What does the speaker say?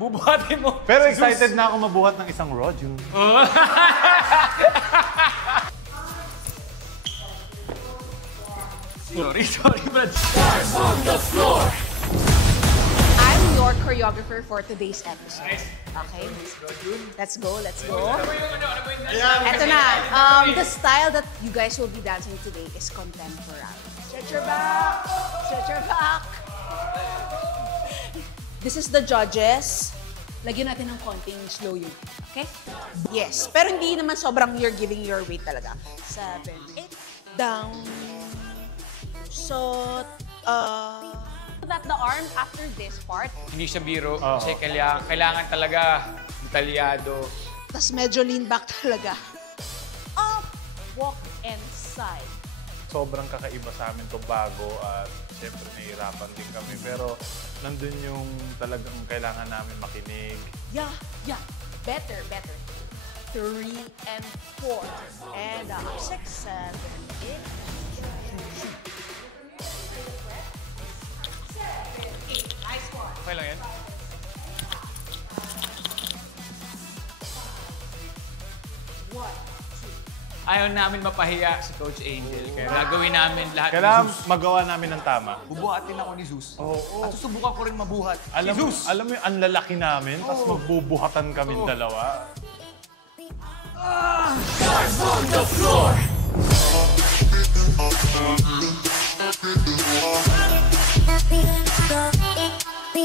Bubuhatin mo. Pero excited na ako mabuhat ng isang rod. Yung... Sorry, Brad. I'm your choreographer for today's episode. Nice. Okay, let's go. Ano ba yung Eto na, the style that you guys will be dancing today is contemporary. Stretch your back. Stretch your back. This is the judges. Lagyan natin ng konting slow yun. Okay? Yes. Pero hindi naman sobrang you're giving your weight talaga. 7, 8, down. So, that the arm after this part, Hindi siya biro kasi kailangan talaga detalyado. tas medyo lean back talaga. Up, walk, and side. Sobrang kakaiba sa amin to bago at syempre nahihirapan din kami. Pero nandun yung talagang kailangan namin makinig. Yeah. Better. 3 and 4. And 6, 7, 8. Nice one. Okay lang yan? Ayaw namin mapahiya si Coach Angel. Kaya gagawin namin lahat Kailangan ni Zeus. magawa namin ng tama. Bubuhatin ako ni Zeus. Oo. At susubukan ko rin mabuhat. Alam Zeus! mo yung ang lalaki namin, tapos magbubuhatan kaming dalawa. Happy,